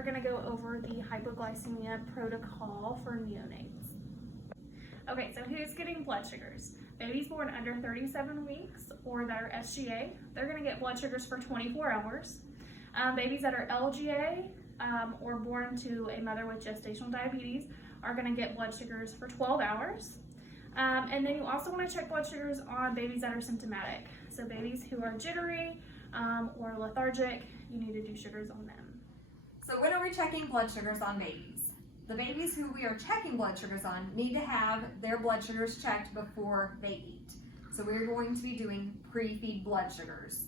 are going to go over the hypoglycemia protocol for neonates. Okay, so who's getting blood sugars? Babies born under 37 weeks or that are SGA, they're going to get blood sugars for 24 hours. Babies that are LGA or born to a mother with gestational diabetes are going to get blood sugars for 12 hours. And then you also want to check blood sugars on babies that are symptomatic. So babies who are jittery or lethargic, you need to do sugars on them. So when are we checking blood sugars on babies? The babies who we are checking blood sugars on need to have their blood sugars checked before they eat. So we're going to be doing pre-feed blood sugars.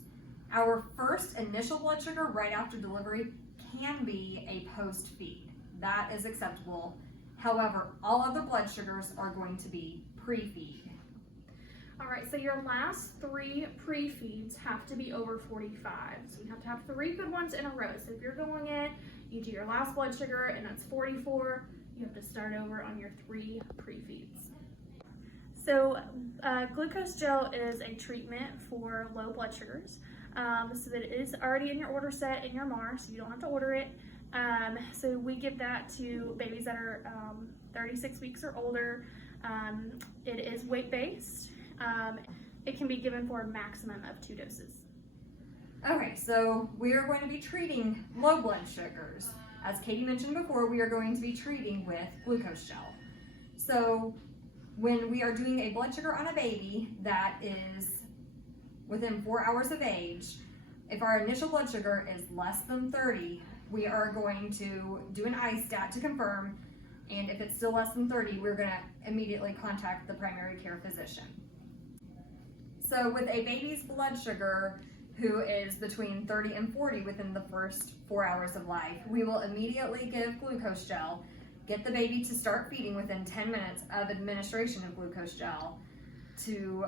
Our first initial blood sugar right after delivery can be a post-feed. That is acceptable. However, all other blood sugars are going to be pre-feed. All right, so your last 3 pre-feeds have to be over 45. So you have to have 3 good ones in a row. So if you're going in, you do your last blood sugar and it's 44, you have to start over on your 3 pre-feeds. So glucose gel is a treatment for low blood sugars. So that it is already in your order set in your MAR, so you don't have to order it. So we give that to babies that are 36 weeks or older. It is weight-based. It can be given for a maximum of 2 doses. Okay, so we are going to be treating low blood sugars. As Katie mentioned before, we are going to be treating with glucose gel. So when we are doing a blood sugar on a baby that is within 4 hours of age, if our initial blood sugar is less than 30, we are going to do an I-stat to confirm, and if it's still less than 30, we're going to immediately contact the primary care physician. So with a baby's blood sugar who is between 30 and 40 within the first 4 hours of life, we will immediately give glucose gel, get the baby to start feeding within 10 minutes of administration of glucose gel to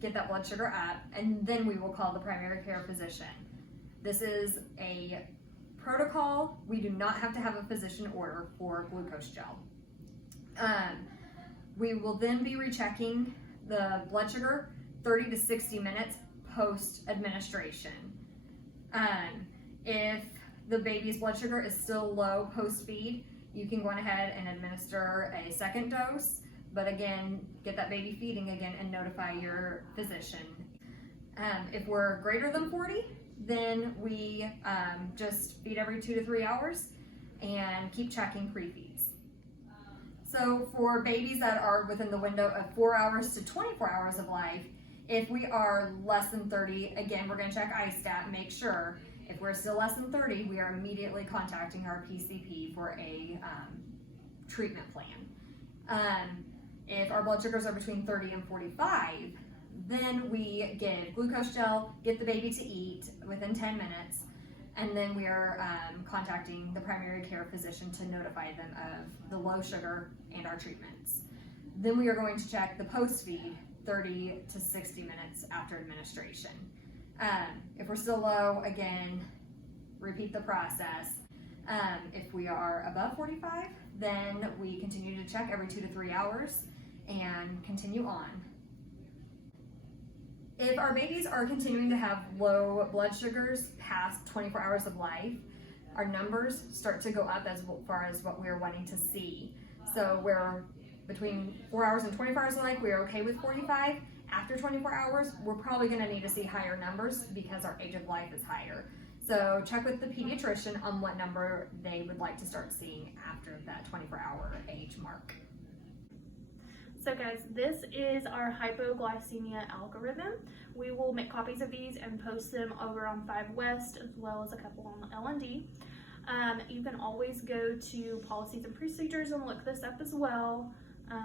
get that blood sugar up, and then we will call the primary care physician. This is a protocol. We do not have to have a physician order for glucose gel. We will then be rechecking the blood sugar 30 to 60 minutes post-administration. If the baby's blood sugar is still low post-feed, you can go ahead and administer a second dose, but again, get that baby feeding again and notify your physician. If we're greater than 40, then we just feed every 2 to 3 hours and keep checking pre-feeds. So for babies that are within the window of 4 hours to 24 hours of life, if we are less than 30, again, we're going to check I-stat and make sure. If we're still less than 30, we are immediately contacting our PCP for a treatment plan. If our blood sugars are between 30 and 45, then we give glucose gel, get the baby to eat within 10 minutes, and then we are contacting the primary care physician to notify them of the low sugar and our treatments. Then we are going to check the post-feed 30 to 60 minutes after administration. If we're still low, again, repeat the process. If we are above 45, then we continue to check every 2 to 3 hours and continue on. If our babies are continuing to have low blood sugars past 24 hours of life, our numbers start to go up as far as what we're wanting to see. So we're between 4 hours and 24 hours of life, we are okay with 45. After 24 hours, we're probably going to need to see higher numbers because our age of life is higher. So check with the pediatrician on what number they would like to start seeing after that 24-hour age mark. So guys, this is our hypoglycemia algorithm. We will make copies of these and post them over on 5 West as well as a couple on L&D. You can always go to policies and procedures and look this up as well.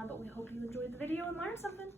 But we hope you enjoyed the video and learned something.